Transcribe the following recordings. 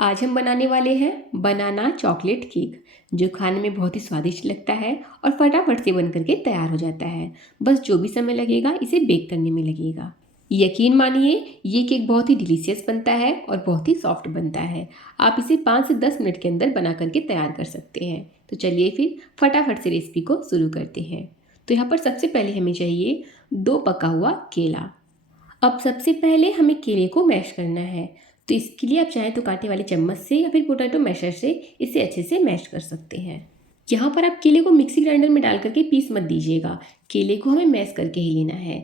आज हम बनाने वाले हैं बनाना चॉकलेट केक, जो खाने में बहुत ही स्वादिष्ट लगता है और फटाफट से बन करके तैयार हो जाता है। बस जो भी समय लगेगा इसे बेक करने में लगेगा। यकीन मानिए, ये केक बहुत ही डिलीशियस बनता है और बहुत ही सॉफ्ट बनता है। आप इसे 5 से 10 मिनट के अंदर बना करके तैयार कर सकते हैं। तो चलिए फिर फटाफट से रेसिपी को शुरू करते हैं। तो यहाँ पर सबसे पहले हमें चाहिए 2 पका हुआ केला। अब सबसे पहले हमें केले को मैश करना है। तो इसके लिए आप चाहें तो कांटे वाले चम्मच से या फिर पोटैटो मैशर से इसे अच्छे से मैश कर सकते हैं। यहाँ पर आप केले को मिक्सी ग्राइंडर में डाल करके पीस मत दीजिएगा, केले को हमें मैश करके ही लेना है।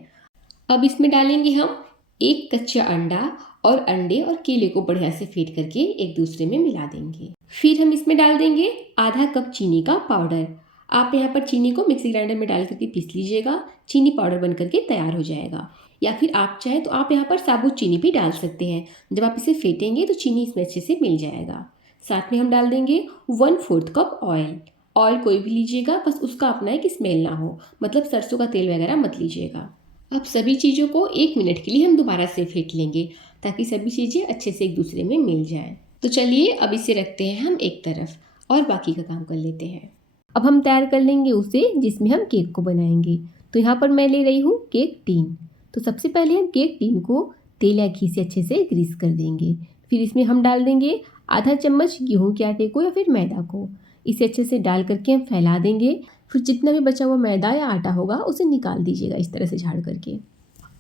अब इसमें डालेंगे हम एक कच्चा अंडा और अंडे और केले को बढ़िया से फेंट करके एक दूसरे में मिला देंगे। फिर हम इसमें डाल देंगे आधा कप चीनी का पाउडर। आप यहाँ पर चीनी को मिक्सी ग्राइंडर में डाल करके पीस लीजिएगा, चीनी पाउडर बन करके तैयार हो जाएगा। या फिर आप चाहें तो आप यहाँ पर साबुत चीनी भी डाल सकते हैं। जब आप इसे फेंटेंगे तो चीनी इसमें अच्छे से मिल जाएगा। साथ में हम डाल देंगे 1/4 कप ऑयल। ऑयल कोई भी लीजिएगा, बस उसका अपना है कि स्मेल ना हो, मतलब सरसों का तेल वगैरह मत लीजिएगा। अब सभी चीज़ों को 1 मिनट के लिए हम दोबारा से फेंट लेंगे, ताकि सभी चीज़ें अच्छे से एक दूसरे में मिल जाएं। तो चलिए अब इसे रखते हैं हम एक तरफ और बाकी का काम कर लेते हैं। अब हम तैयार कर लेंगे उसे जिसमें हम केक को बनाएंगे। तो यहाँ पर मैं ले रही हूँ केक टिन। तो सबसे पहले हम केक टिन को तेल या घी से अच्छे से ग्रीस कर देंगे। फिर इसमें हम डाल देंगे आधा चम्मच गेहूं के आटे को या फिर मैदा को। इसे अच्छे से डाल करके हम फैला देंगे। फिर जितना भी बचा हुआ मैदा या आटा होगा उसे निकाल दीजिएगा इस तरह से झाड़ करके।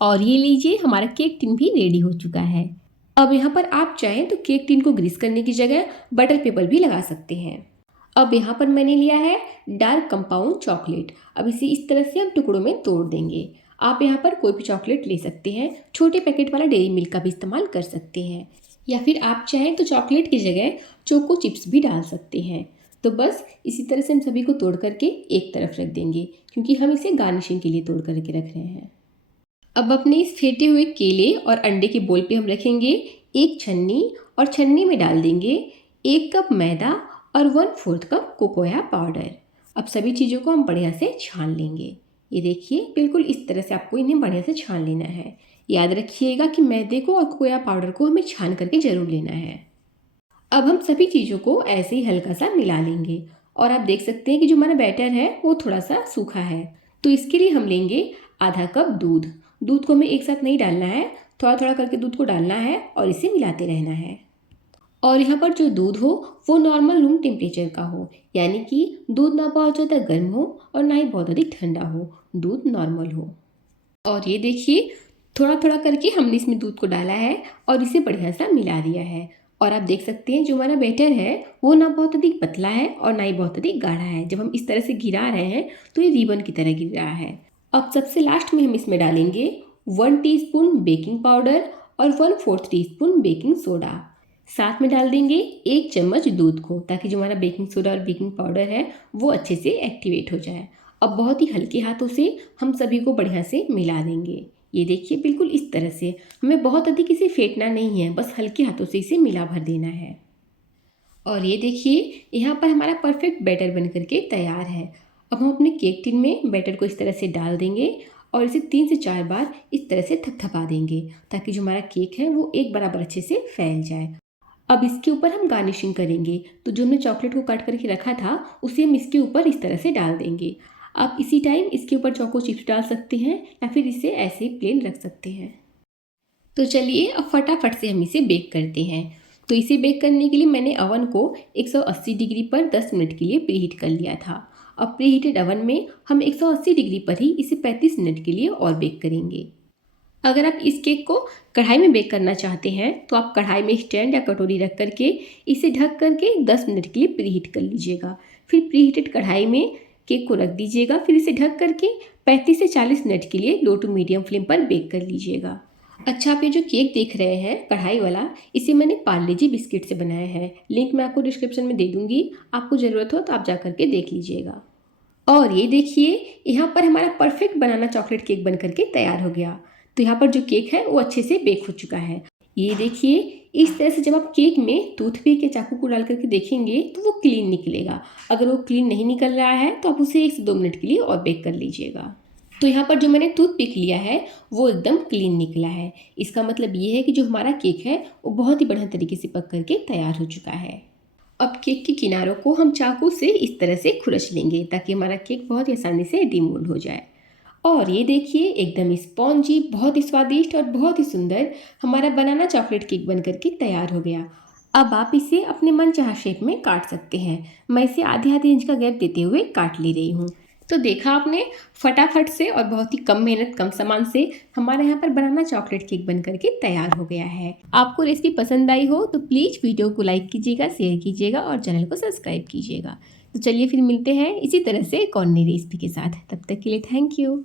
और ये लीजिए, हमारा केक टिन भी रेडी हो चुका है। अब यहाँ पर आप चाहें तो केक टिन को ग्रीस करने की जगह बटर पेपर भी लगा सकते हैं। अब यहाँ पर मैंने लिया है डार्क कंपाउंड चॉकलेट। अब इसे इस तरह से हम टुकड़ों में तोड़ देंगे। आप यहाँ पर कोई भी चॉकलेट ले सकते हैं, छोटे पैकेट वाला डेयरी मिल्क का भी इस्तेमाल कर सकते हैं, या फिर आप चाहें तो चॉकलेट की जगह चोको चिप्स भी डाल सकते हैं। तो बस इसी तरह से हम सभी को तोड़ करके एक तरफ रख देंगे, क्योंकि हम इसे गार्निशिंग के लिए तोड़ करके रख रहे हैं। अब अपने इस फेंटे हुए केले और अंडे के बोल पे हम रखेंगे एक छन्नी, और छन्नी में डाल देंगे 1 कप मैदा और 1/4 कप कोकोया पाउडर। अब सभी चीज़ों को हम बढ़िया से छान लेंगे। ये देखिए, बिल्कुल इस तरह से आपको इन्हें बढ़िया से छान लेना है। याद रखिएगा कि मैदे को और कोकोया पाउडर को हमें छान करके ज़रूर लेना है। अब हम सभी चीज़ों को ऐसे ही हल्का सा मिला लेंगे। और आप देख सकते हैं कि जो हमारा बैटर है वो थोड़ा सा सूखा है। तो इसके लिए हम लेंगे आधा कप दूध। दूध को हमें एक साथ नहीं डालना है, थोड़ा थोड़ा करके दूध को डालना है और इसे मिलाते रहना है। और यहाँ पर जो दूध हो वो नॉर्मल रूम टेम्परेचर का हो, यानी कि दूध ना बहुत ज़्यादा गर्म हो और ना ही बहुत अधिक ठंडा हो, दूध नॉर्मल हो। और ये देखिए, थोड़ा थोड़ा करके हमने इसमें दूध को डाला है और इसे बढ़िया सा मिला दिया है। और आप देख सकते हैं जो हमारा बैटर है वो ना बहुत अधिक पतला है और ना ही बहुत अधिक गाढ़ा है। जब हम इस तरह से गिरा रहे हैं तो ये रिबन की तरह गिर रहा है। अब सबसे लास्ट में हम इसमें डालेंगे 1 टीस्पून बेकिंग पाउडर और 1/4 टीस्पून बेकिंग सोडा। साथ में डाल देंगे 1 चम्मच दूध को, ताकि जो हमारा बेकिंग सोडा और बेकिंग पाउडर है वो अच्छे से एक्टिवेट हो जाए। अब बहुत ही हल्के हाथों से हम सभी को बढ़िया से मिला देंगे। ये देखिए, बिल्कुल इस तरह से। हमें बहुत अधिक इसे फेंटना नहीं है, बस हल्के हाथों से इसे मिला भर देना है। और ये देखिए, यहाँ पर हमारा परफेक्ट बैटर बन करके तैयार है। अब हम अपने केक टिन में बैटर को इस तरह से डाल देंगे और इसे 3 से 4 बार इस तरह से थपथपा देंगे, ताकि जो हमारा केक है वो एक बराबर अच्छे से फैल जाए। अब इसके ऊपर हम गार्निशिंग करेंगे। तो जो हमने चॉकलेट को काट करके रखा था उसे हम इसके ऊपर इस तरह से डाल देंगे। आप इसी टाइम इसके ऊपर चोको चिप्स डाल सकते हैं या फिर इसे ऐसे ही प्लेन रख सकते हैं। तो चलिए अब फटाफट से हम इसे बेक करते हैं। तो इसे बेक करने के लिए मैंने अवन को 180 डिग्री पर 10 मिनट के लिए प्रीहीट कर लिया था। अब प्रीहीटेड अवन में हम 180 डिग्री पर ही इसे 35 मिनट के लिए और बेक करेंगे। अगर आप इस केक को कढ़ाई में बेक करना चाहते हैं तो आप कढ़ाई में स्टैंड या कटोरी रख करके इसे ढक करके 10 मिनट के लिए प्रीहीट कर लीजिएगा। फिर प्रीहीटेड कढ़ाई में केक को रख दीजिएगा। फिर इसे ढक करके 35 से 40 मिनट के लिए लो टू मीडियम फ्लेम पर बेक कर लीजिएगा। अच्छा, आप ये जो केक देख रहे हैं कढ़ाई वाला, इसे मैंने पार्ले जी बिस्किट से बनाया है। लिंक मैं आपको डिस्क्रिप्शन में दे दूँगी, आपको ज़रूरत हो तो आप जा करके देख लीजिएगा। और ये देखिए, यहाँ पर हमारा परफेक्ट बनाना चॉकलेट केक बन करके तैयार हो गया। तो यहाँ पर जो केक है वो अच्छे से बेक हो चुका है। ये देखिए, इस तरह से जब आप केक में टूथपिक या चाकू को डाल करके देखेंगे तो वो क्लीन निकलेगा। अगर वो क्लीन नहीं निकल रहा है तो आप उसे 1 से 2 मिनट के लिए और बेक कर लीजिएगा। तो यहाँ पर जो मैंने टूथपिक लिया है वो एकदम क्लीन निकला है। इसका मतलब ये है कि जो हमारा केक है वो बहुत ही बढ़िया तरीके से पक करके तैयार हो चुका है। अब केक के किनारों को हम चाकू से इस तरह से खुरच लेंगे ताकि हमारा केक बहुत ही आसानी से डिमोल्ड हो जाए। और ये देखिए एकदम स्पॉन्जी, बहुत ही स्वादिष्ट और बहुत ही सुंदर हमारा बनाना चॉकलेट केक बन करके तैयार हो गया। अब आप इसे अपने मनचाहा शेप में काट सकते हैं। मैं इसे आधे आधे इंच का गैप देते हुए काट ले रही हूँ। तो देखा आपने, फटाफट से और बहुत ही कम मेहनत कम सामान से हमारे यहाँ पर बनाना चॉकलेट केक बन करके तैयार हो गया है। आपको रेसिपी पसंद आई हो तो प्लीज़ वीडियो को लाइक कीजिएगा, शेयर कीजिएगा और चैनल को सब्सक्राइब कीजिएगा। तो चलिए फिर मिलते हैं इसी तरह से एक और नई रेसिपी के साथ। तब तक के लिए थैंक यू।